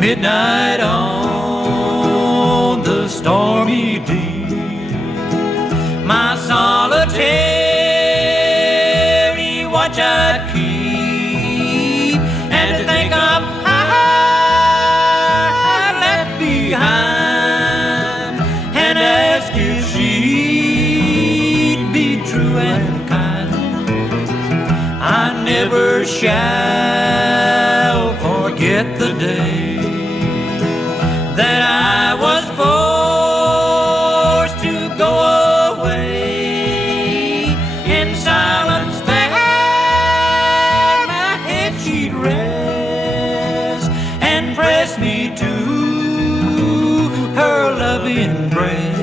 midnight on the stormy deep. My solitary watch I'd keep, and to think of how I left behind, and ask if she'd be true and kind. I never shall forget the day that I was forced to go away. In silence there my head she'd rest and press me to her loving breast.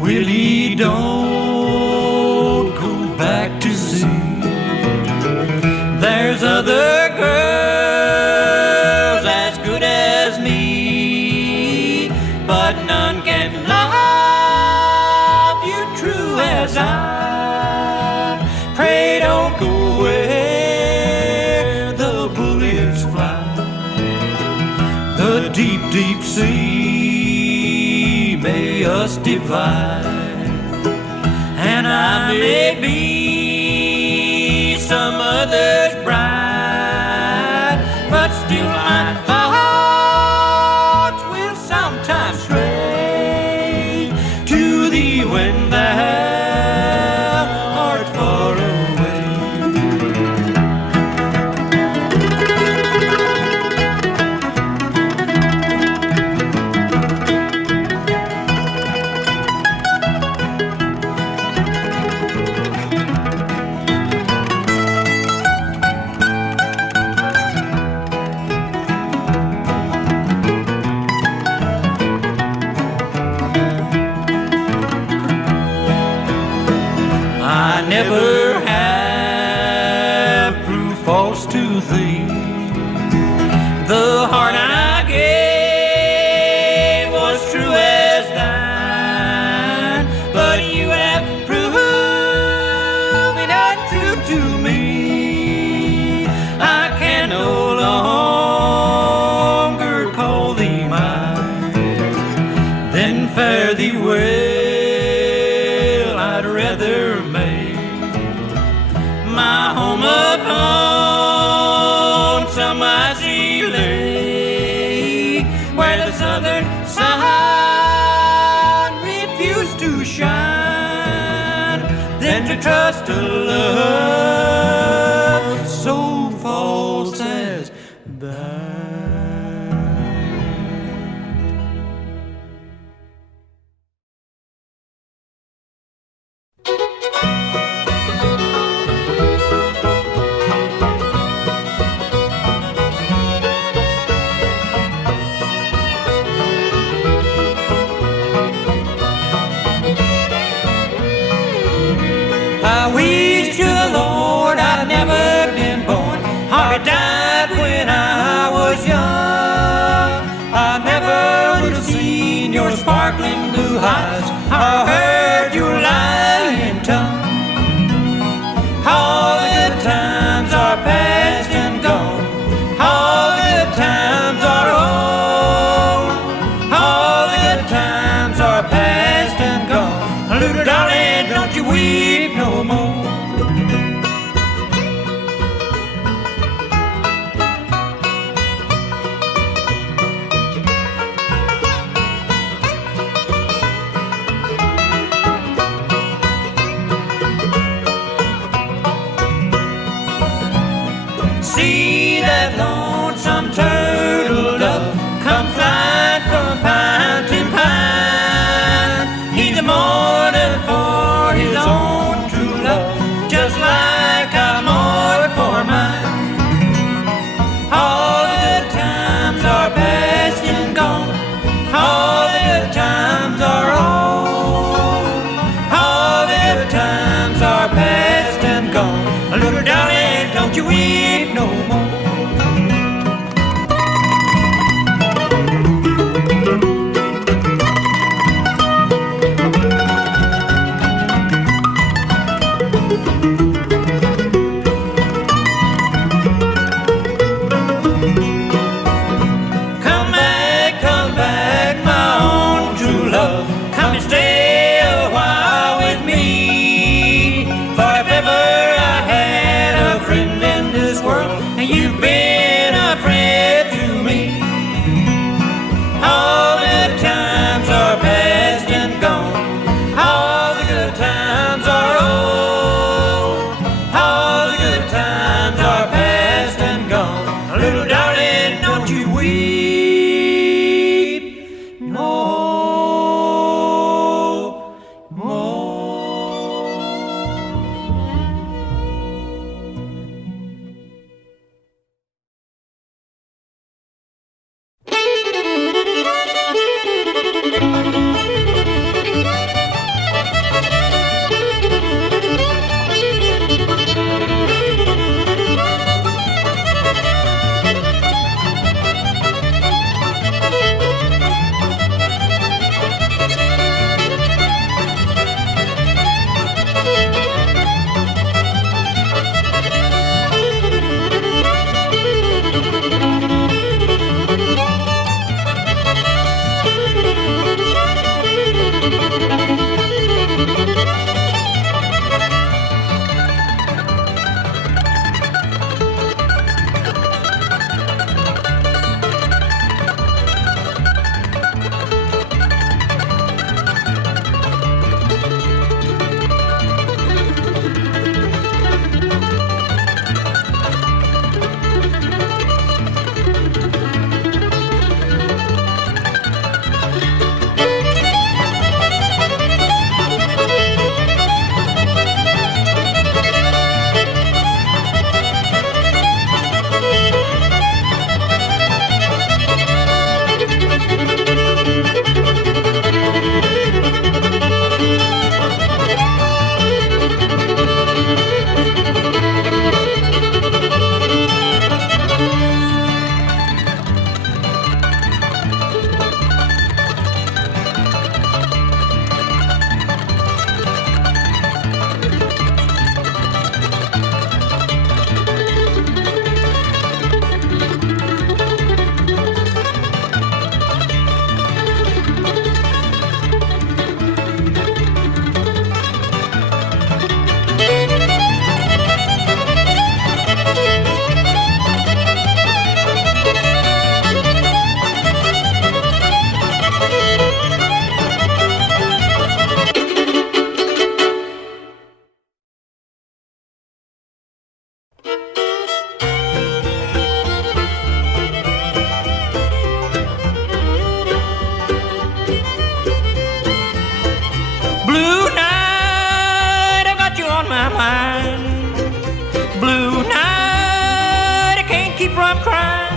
Willie, don't go back to sea. There's other girls as good as me, but none can love you true as I. Pray don't go where the bullets fly. The deep, deep sea may us divide, and I may be some other's bride, but still my thoughts will sometimes stray to thee when thou art far away. Never have proved false to thee. The heart I gave was true as thine, but you have proven untrue to me. I can no longer call thee mine. Then fare thee well, I'd rather make my home upon some icy lake, where the southern sun refused to shine, than to trust a love so false as thine. I wish to the Lord I'd never been born, or I died when I was young. I never would have seen your sparkling blue eyes, or heard your lying tongue. All the good times are past and gone, all the good times are on. All the good times are past and gone. Little darling, don't you weep no more. you weep no more. Come back, my own true love. Come and stay a while with me. For if ever I had a friend in this world, and you've been a friend to me. All the times are past and gone. All the good times are old. All the good times are past and gone. Little darling, don't you weep no more. Blue night, I can't keep from crying.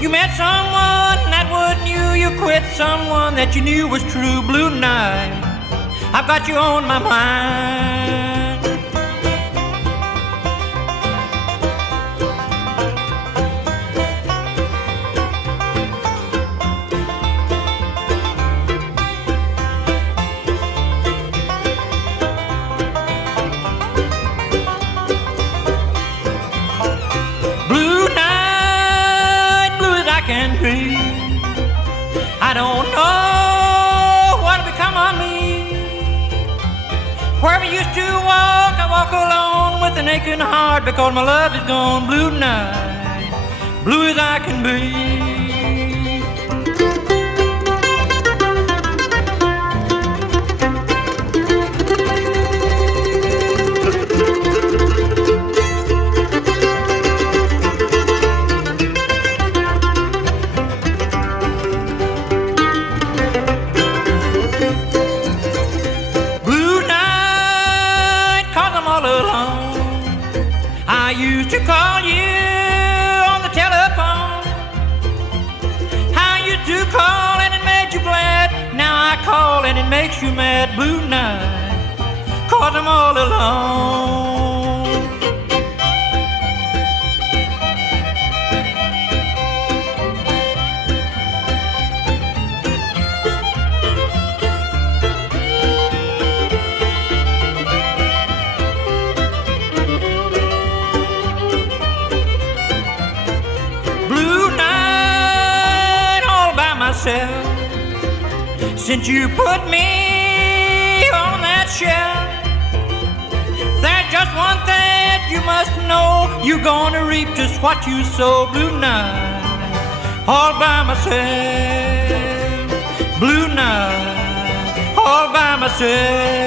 You met someone that wasn't you. You quit someone that you knew was true. Blue night, I've got you on my mind. I don't know what'll become of me. Where we used to walk, I walk alone with an aching heart because my love is gone. Blue night, blue as I can be. I used to call you on the telephone. I used to call and it made you glad. Now I call and it makes you mad. Blue night, 'cause I'm all alone. since you put me on that shelf. There's just one thing that you must know, you're gonna reap just what you sow. Blue night, all by myself. Blue night, all by myself.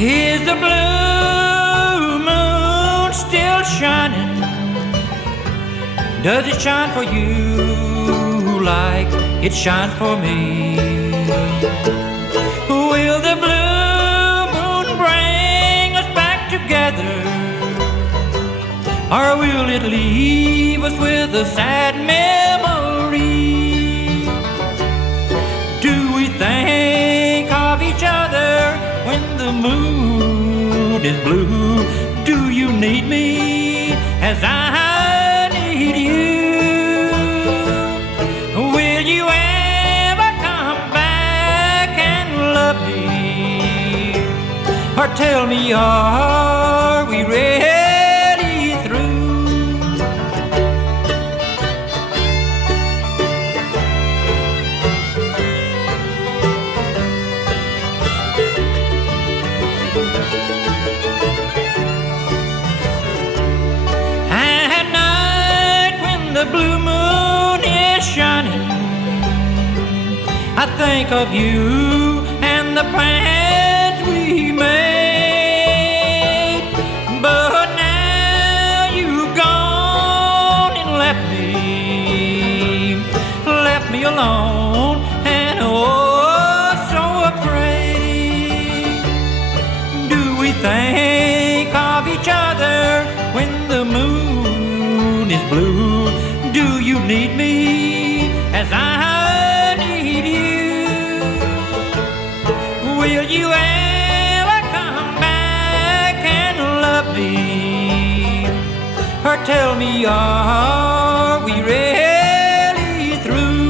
Is the blue moon still shining? Does it shine for you like it shines for me? Will the blue moon bring us back together? Or will it leave us with a sad memory? Do we think of each other when the moon is blue? Do you need me as I need you? Will you ever come back and love me? Or tell me, are we really through? The blue moon is shining. I think of you and the plans we made. But now you've gone and left me alone and oh so afraid. Do we think of each other when the moon is blue? Do you need me as I need you? Will you ever come back and love me? Or tell me, are we really through?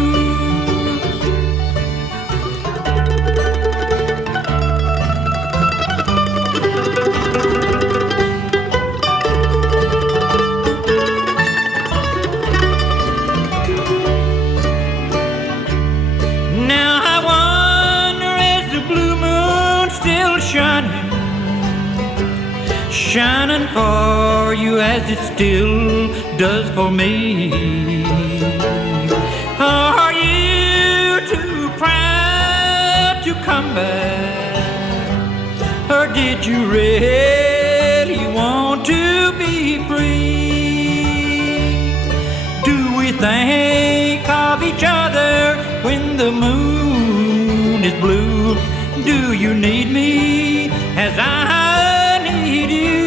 Shining for you as it still does for me. Are you too proud to come back? Or did you really want to be free? Do we think of each other when the moon is blue? Do you need me as I need you?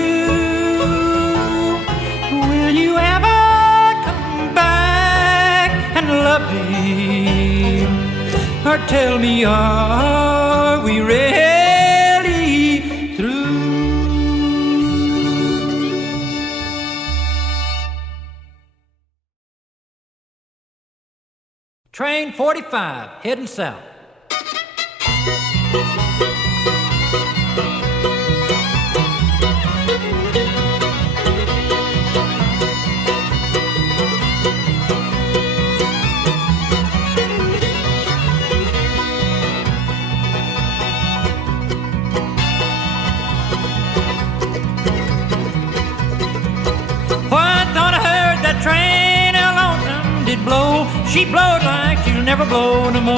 Will you ever come back and love me? Or tell me, are we really through? Train 45 heading south. Train a lonesome did blow. She blowed like she'll never blow no more.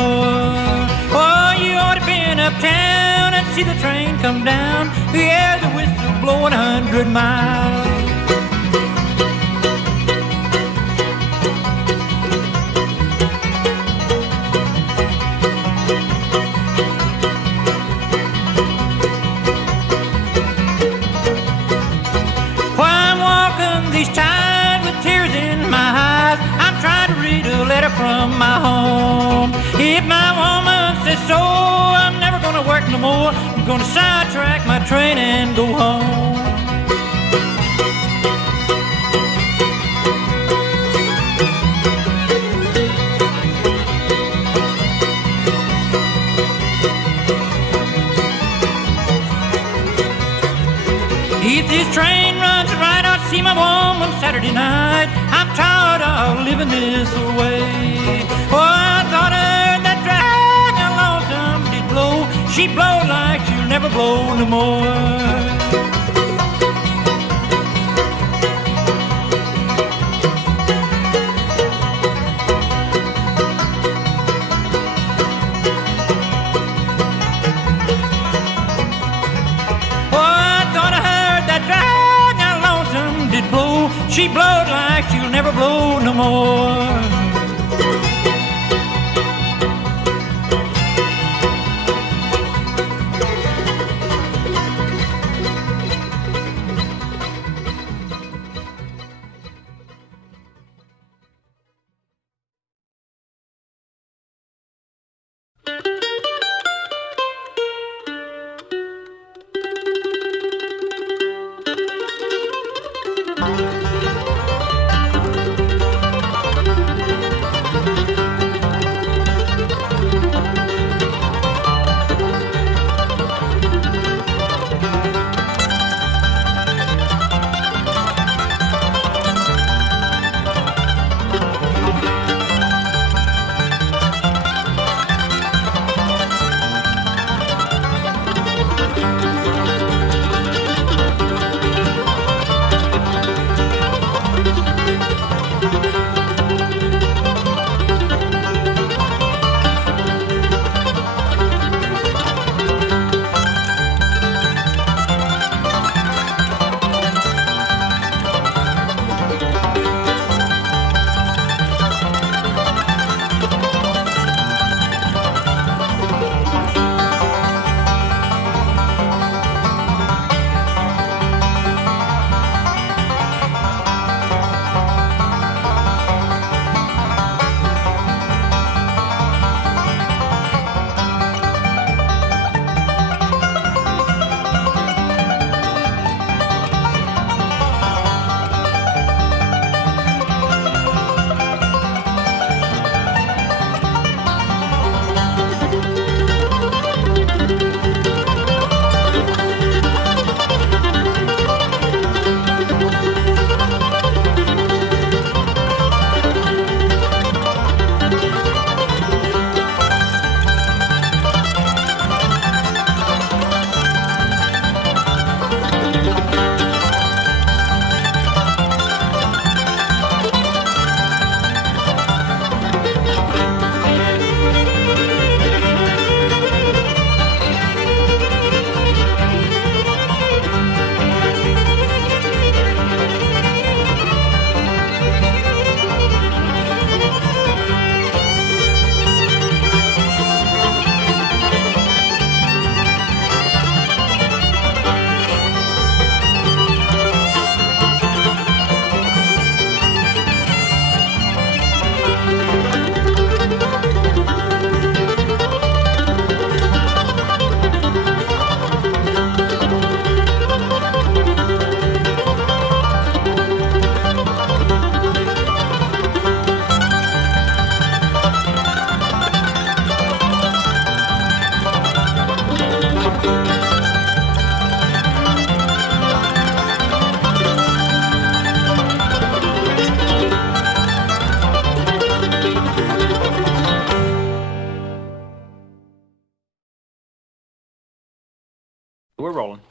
Oh, you ought to been uptown and see the train come down. Yeah, the whistle blowing 100 miles. While I'm walking these times with tears in my eyes, I'm trying to read a letter from my home. If my woman says so, I'm never gonna work no more. I'm gonna sidetrack my train and go home. If this train runs right, I'll see my woman Saturday night. I'm tired of living this way. Oh, I thought I heard that drag along She blows like she'll never blow no more. She blowed like she'll never blow no more. We're rolling.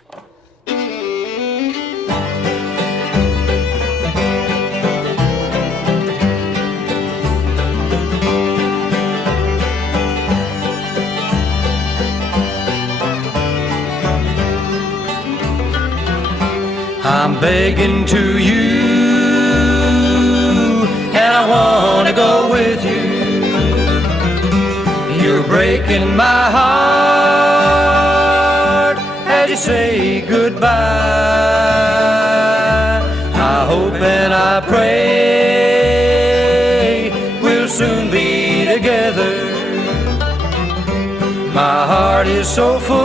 I'm begging to you, and I want to go with you. You're breaking my heart as you say goodbye. I hope and I pray we'll soon be together. My heart is so full,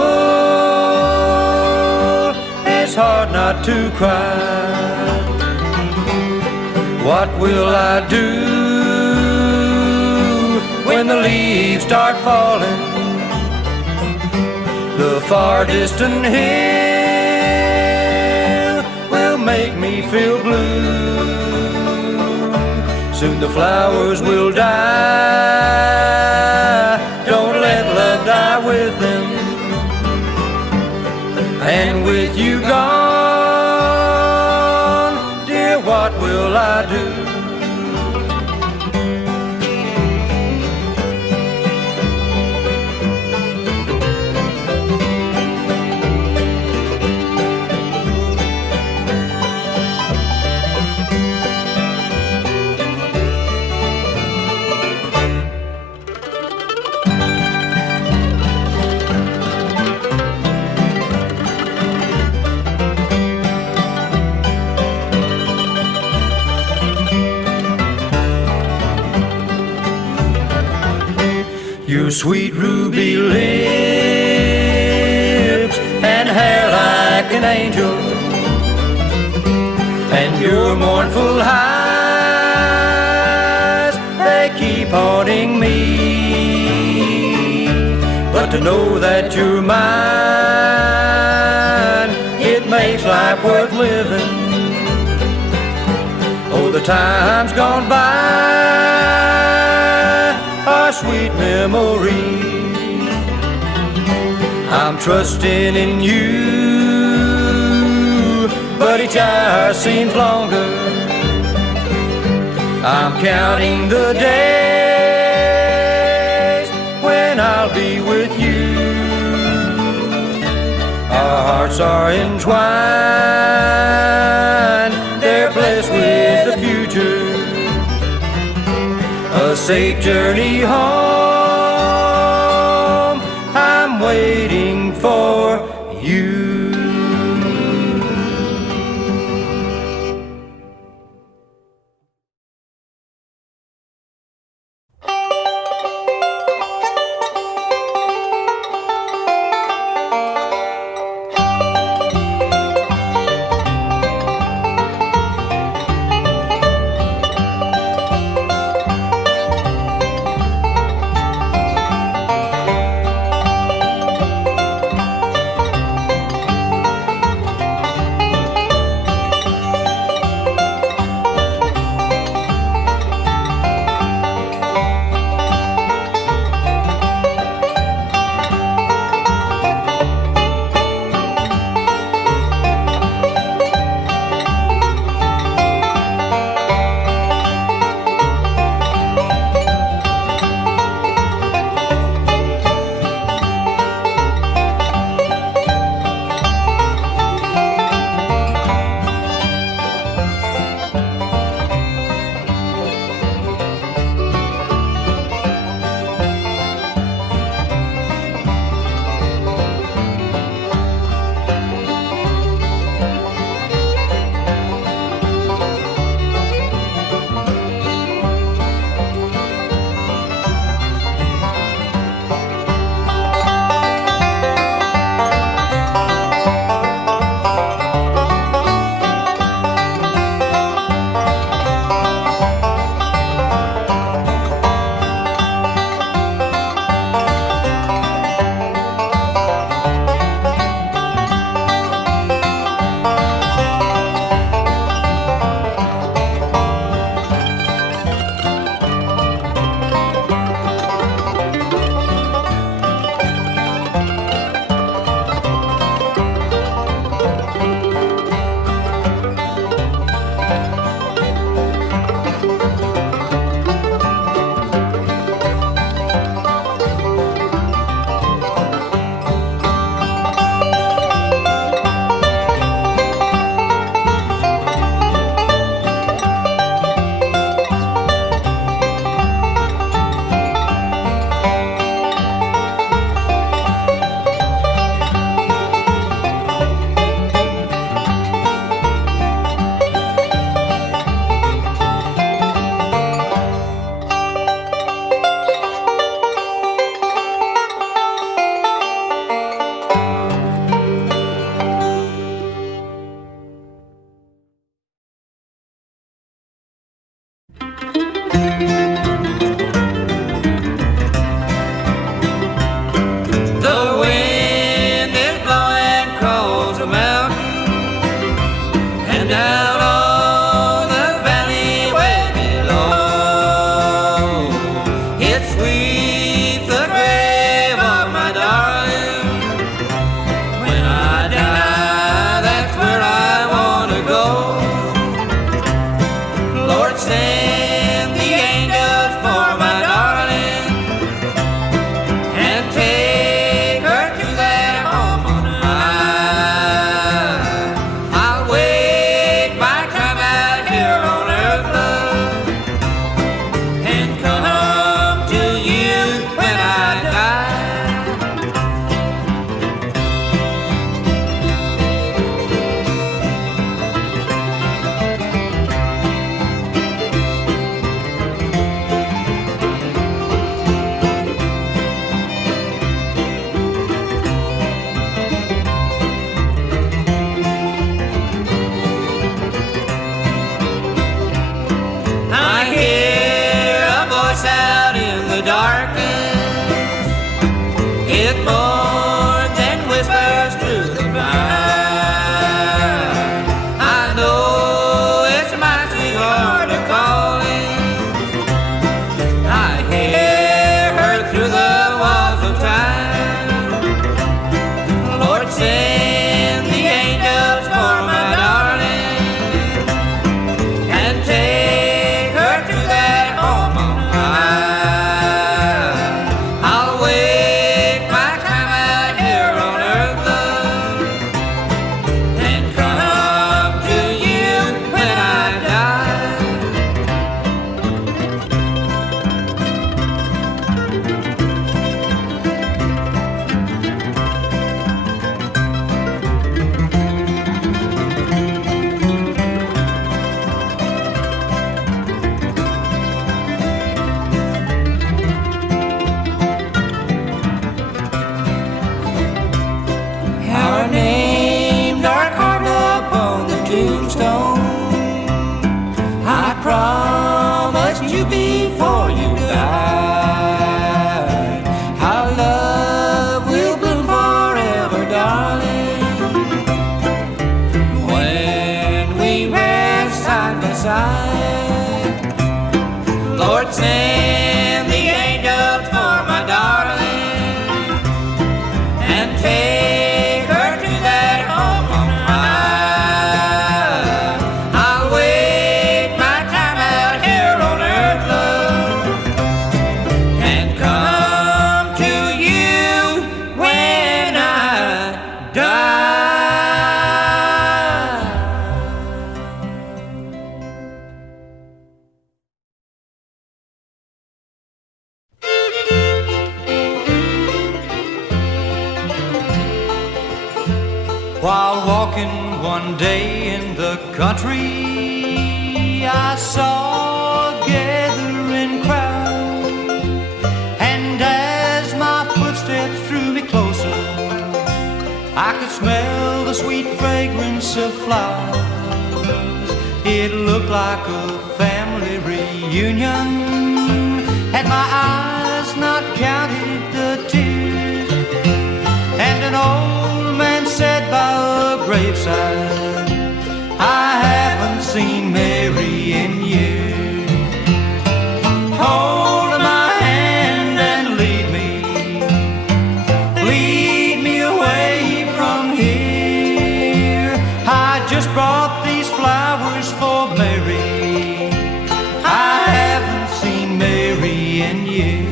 it's hard not to cry. What will I do when the leaves start falling? The far distant hill will make me feel blue. Soon the flowers will die, don't let love die with them. And with you gone, dear, what will I do? Your sweet ruby lips and hair like an angel, and your mournful eyes, they keep haunting me. But to know that you're mine, it makes life worth living. Oh, the time's gone by, our sweet memory. I'm trusting in you, but each hour seems longer. I'm counting the days when I'll be with you. Our hearts are entwined, they're blessed with the future. A safe journey home, I'm waiting for you. and take her to that home of mine. I'll wait my time out here on earth, love, and come to you when I die. While walking one day in the country, I saw a gathering crowd, and as my footsteps drew me closer, I could smell the sweet fragrance of flowers. It looked like a family reunion, had my eyes not counted the tears, and an old man said by a graveside, I haven't seen Mary in years. Hold my hand and lead me away from here. I just brought these flowers for Mary. I haven't seen Mary in years.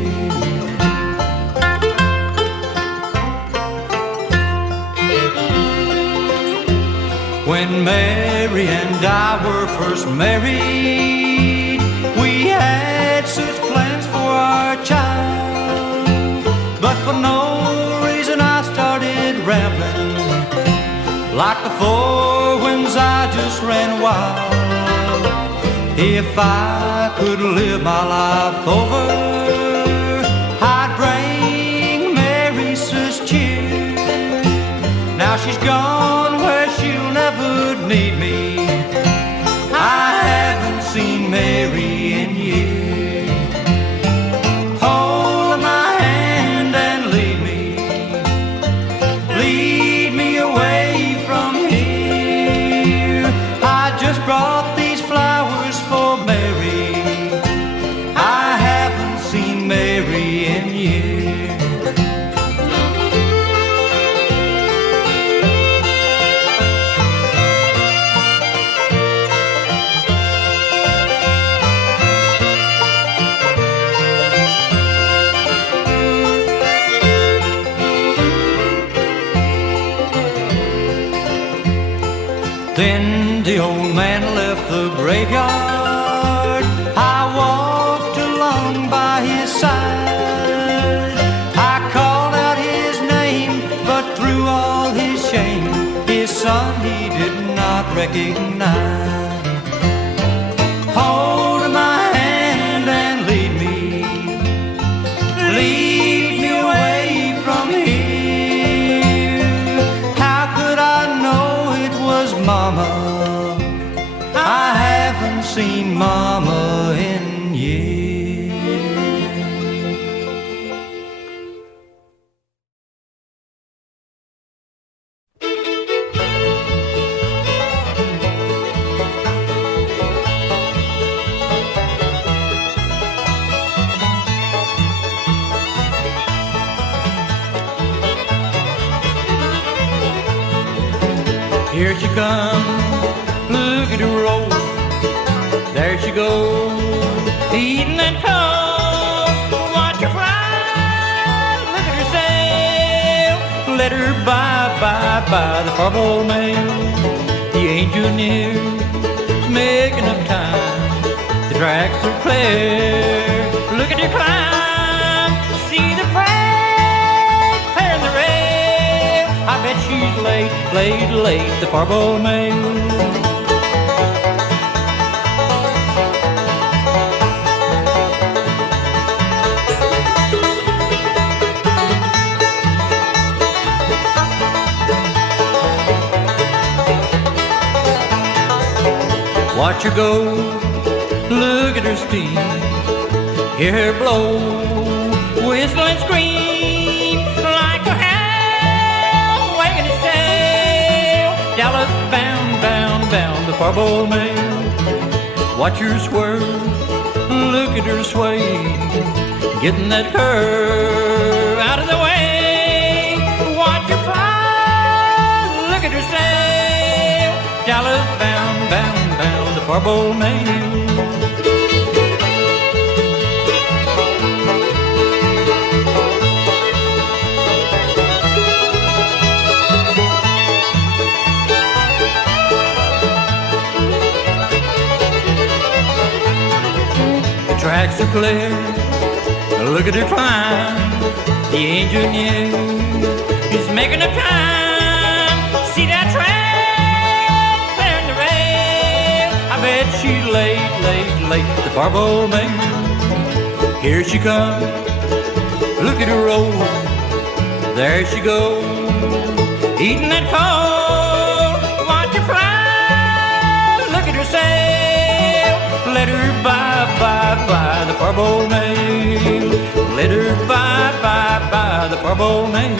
When Mary and I were first married, we had such plans for our child, but for no reason I started rambling. Like the four winds I just ran wild. If I could live my life over, I'd bring Mary such cheer. Now she's gone where she'll never need me. I haven't seen Mary in years. Hold my hand and lead me away from here. I just brought these flowers for Mary. I haven't seen Mary in years. Then the old man left the graveyard. I walked along by his side. I called out his name, but through all his shame, his son he did not recognize. Hold my hand and lead me away from here. How could I know it was Mama? I haven't seen Mama in years. Here she comes, look at her roll. There she goes, eating that coal. Watch her fly, look at her sail. Let her by the farball mail. The engineer is making up time. The tracks are clear, look at her climb. See the flag, clearing the rail. I bet she's late, the farball mail. Watch her go, look at her steam, hear her blow, whistle and scream like a hound wagging his tail. Dallas bound, the farball mail. Watch her swerve, look at her sway, getting that curve out of the way. Watch Farbo mail. The tracks are clear, look at her climb. The engineer is making a time. See that train clearing the rail. I bet she's late, the Farbo mail. Here she comes, look at her roll. There she goes, eating that coal. Watch her fly, look at her sail. Let her by the Farbo mail. Let her by the Farbo mail.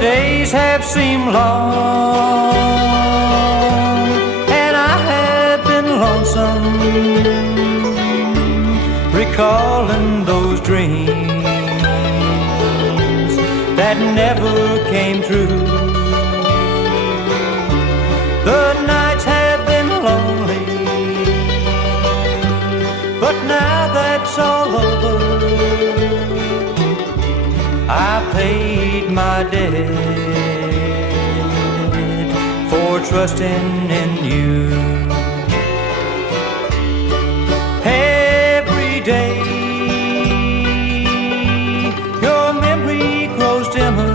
days have seemed long, and I have been lonesome, recalling those dreams that never came true. The nights have been lonely, but now that's all over, I paid my debt for trusting in you. Every day your memory grows dimmer,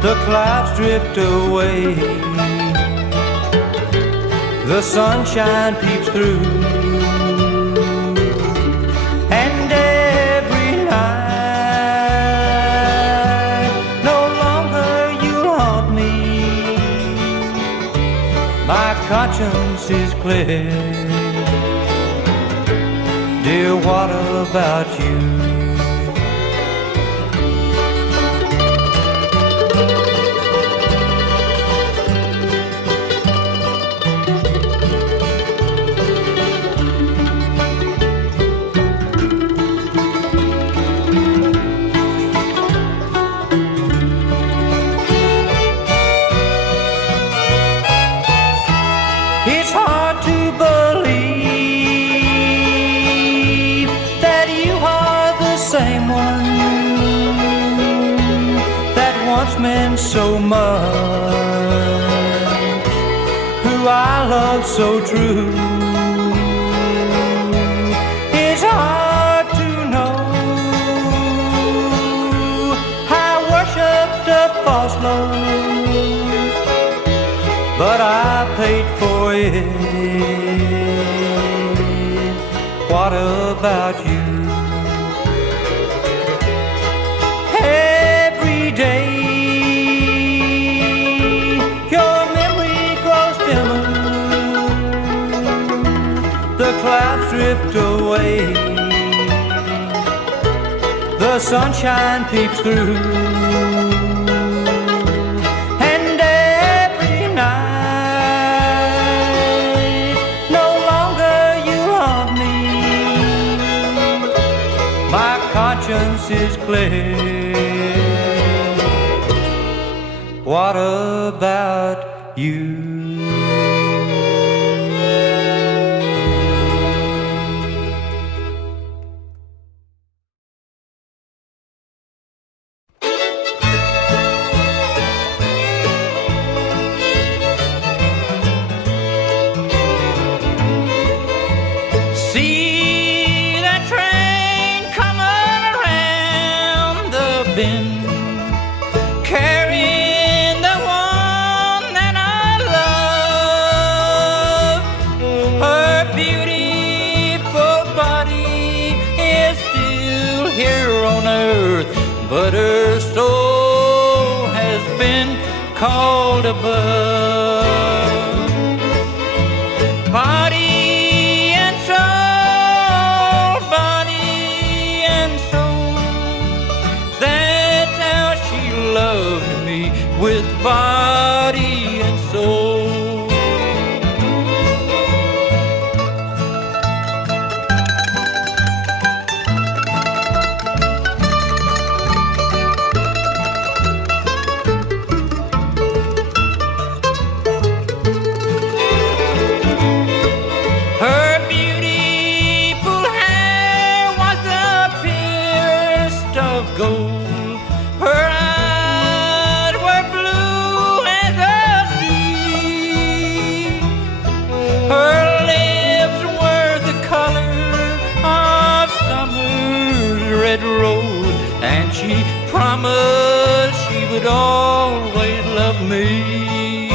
the clouds drift away, the sunshine peeps through, and every night no longer you'll haunt me. My conscience is clear. Dear, what about you? Meant so much, who I love so true. It's hard to know. I worshipped a false love, but I paid for it. What about you? Every day clouds drift away, the sunshine peeps through, and every night no longer you haunt me. My conscience is clear. What about you? But her soul has been called above. Body and soul, body and soul, that's how she loved me, with body and soul. Promised she would always love me.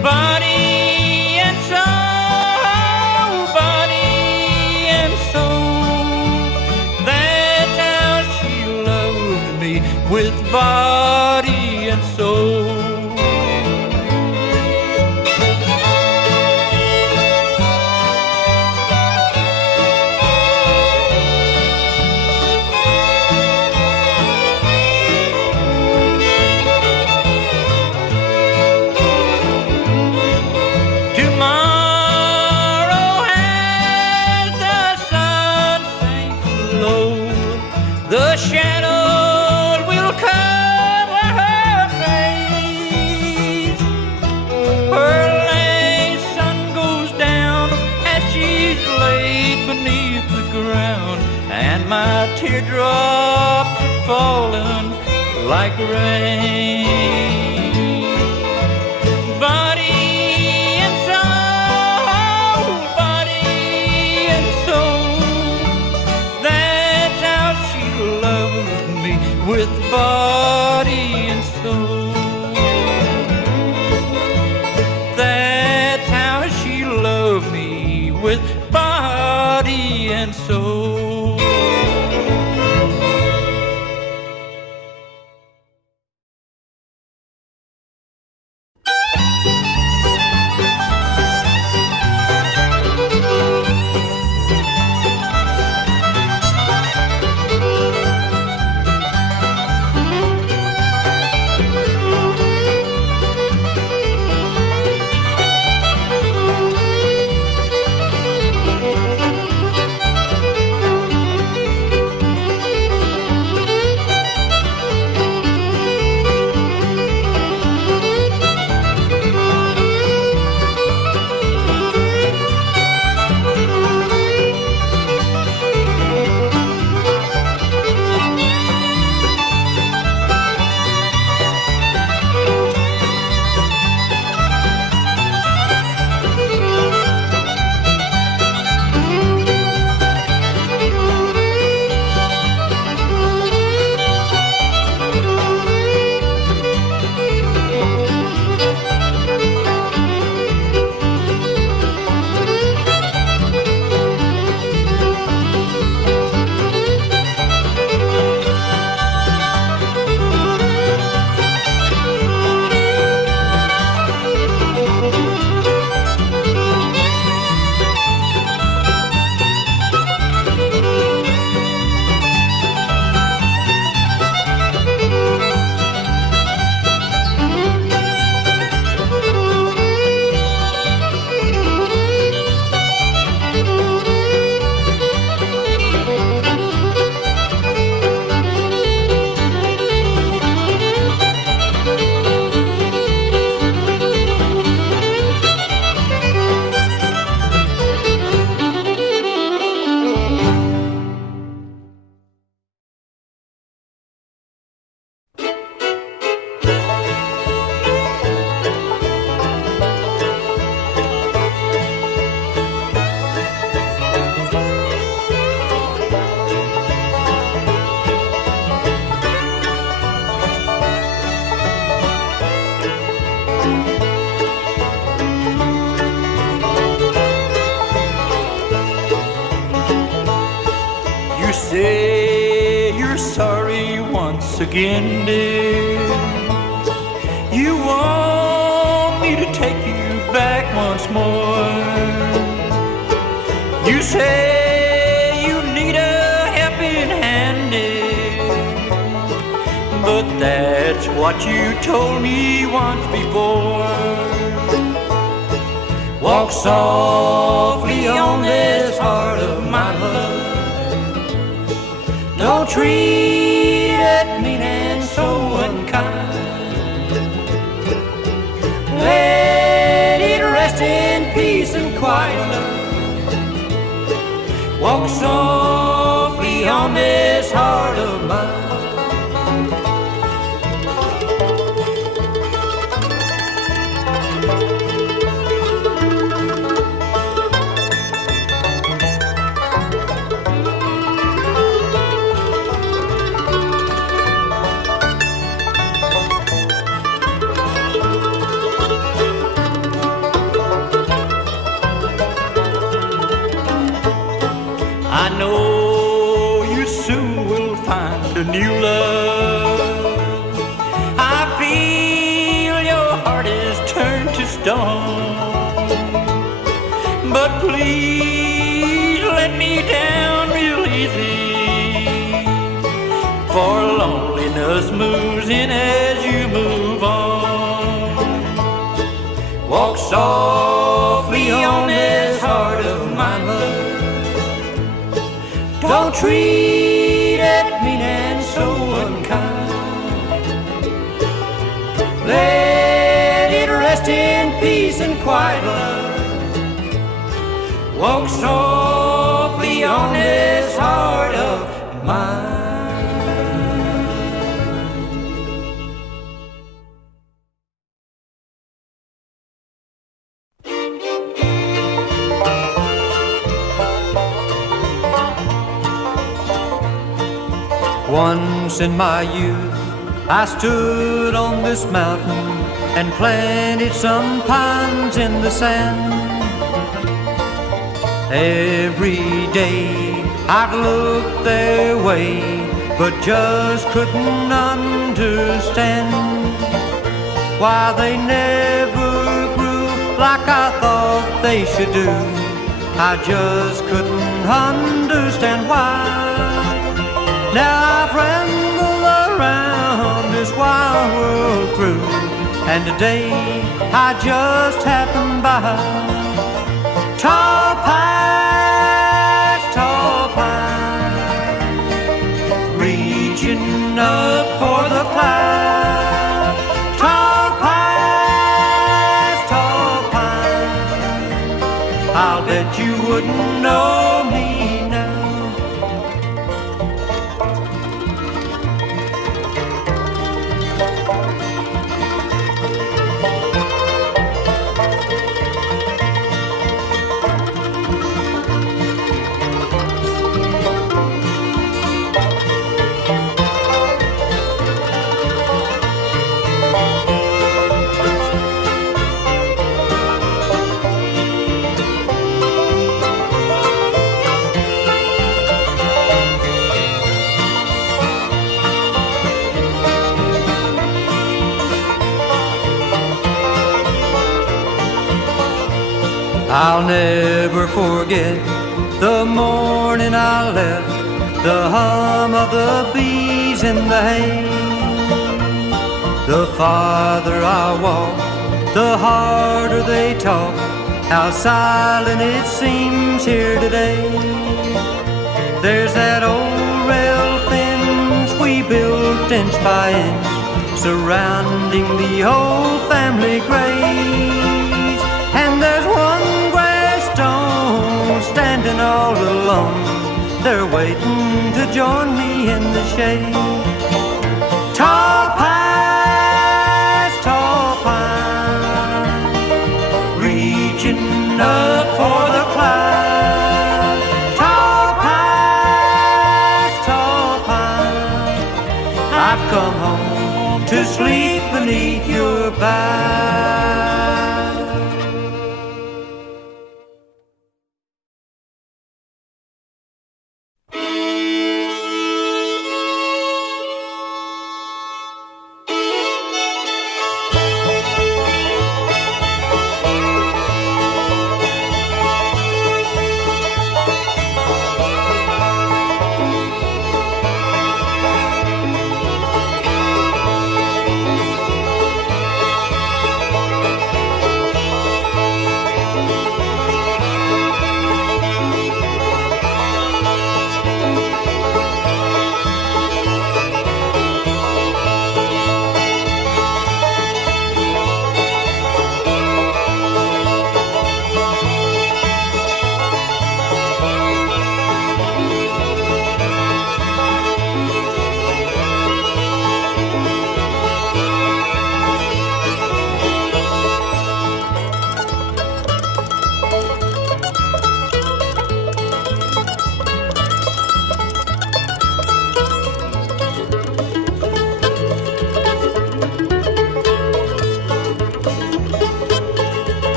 Body and soul, body and soul, that's how she loved me, with body and soul. ground, and my teardrops are falling like rain. Body and soul, body and soul, that's how she loved me, with body and soul. That's how she loved me, with body and soul. say you're sorry once again, dear. You want me to take you back once more. You say you need a helping hand, dear, but that's what you told me once before. Walk softly on this heart of my love. Don't treat it mean and so unkind. Let it rest in peace and quiet love. Walk softly on this heart of mine. I know you soon will find a new love. I feel your heart is turned to stone. But please let me down real easy, for loneliness moves in as you move on. Walk softly on this heart of mine, love. Don't treat it mean and so unkind. Let it rest in peace and quiet love. Walk softly on this mine. Once in my youth, I stood on this mountain and planted some pines in the sand. Every day I'd look their way, but just couldn't understand why they never grew like I thought they should do. I just couldn't understand why. Now I've rambled around this wild world through, and today I just happened by tall pines, reaching up for the clouds. Tall pines, I'll bet you wouldn't know me now. I'll never forget the morning I left, the hum of the bees in the hay. The farther I walk, the harder they talk, how silent it seems here today. There's that old rail fence we built inch by inch, surrounding the old family grave. And there's one standing all alone, they're waiting to join me in the shade. Tall pines, reaching up for the clouds. Tall pines, I've come home to sleep beneath your bough.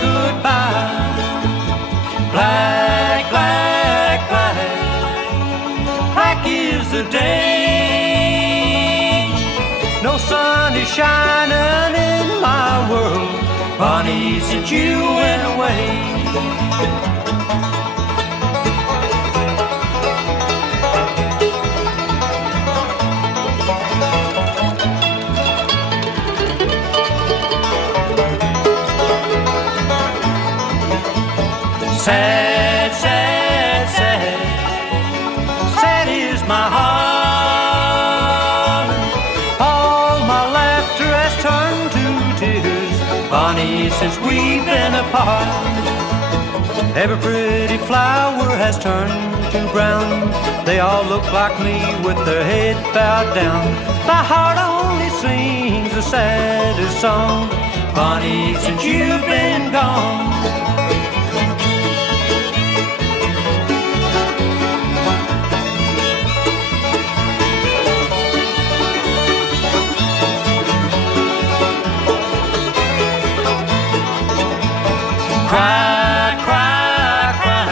goodbye. Black, black, black, black is the day. No sun is shining in my world, Bonny, since you went away. Sad, sad, sad, sad is my heart. All my laughter has turned to tears, Bonny, since we've been apart. Every pretty flower has turned to brown. They all look like me with their head bowed down. My heart only sings the saddest song, Bonny, since you've been gone. Cry, cry, cry,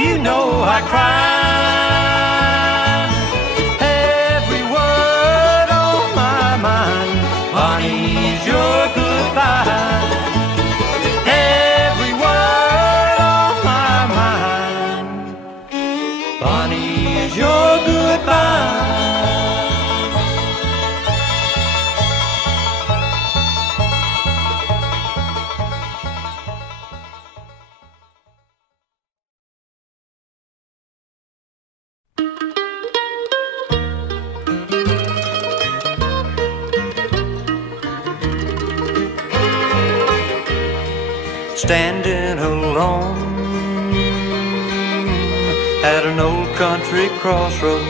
you know I cry. Every word on my mind, Bonny, is your goodbye. Every word on my mind, Bonny, is your goodbye. Standing alone at an old country crossroad,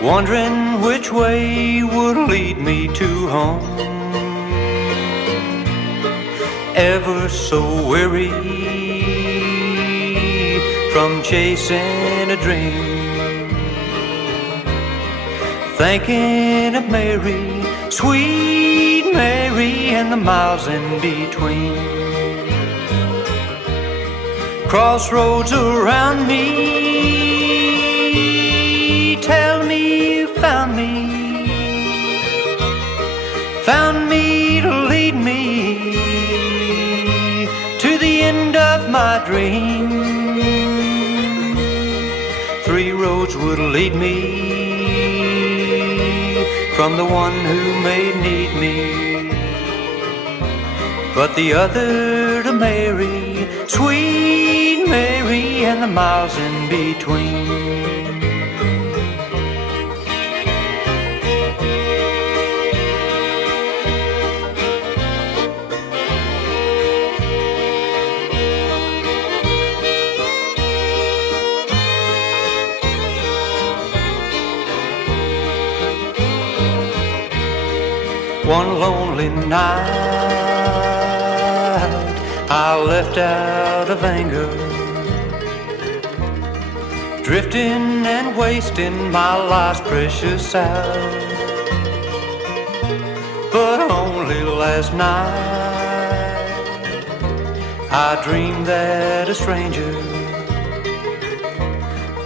wondering which way would lead me to home. Ever so weary from chasing a dream, thinking of Mary, sweet Mary, and the miles in between. Crossroads around me, tell me you found me to lead me to the end of my dream. 3 roads would lead me from the one who may need me, but the other to Mary, sweet Mary, and the miles in between. One lonely night I left out of anger, drifting and wasting my life's precious hour. But only last night I dreamed that a stranger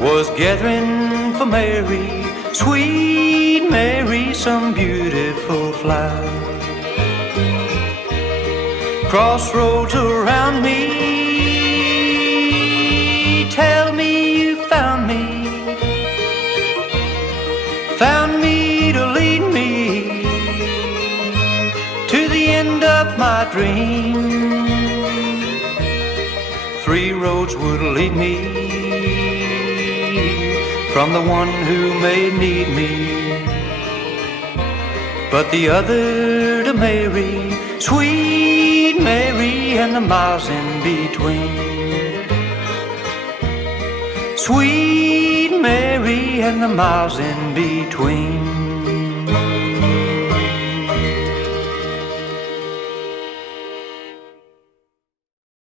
was gathering for Mary, sweet Mary, some beautiful flower. Crossroads around me, tell me you found me to lead me to the end of my dream. 3 roads would lead me from the one who may need me, but the other to Mary, sweet Mary, and the miles in between. Sweet Mary, and the miles in between.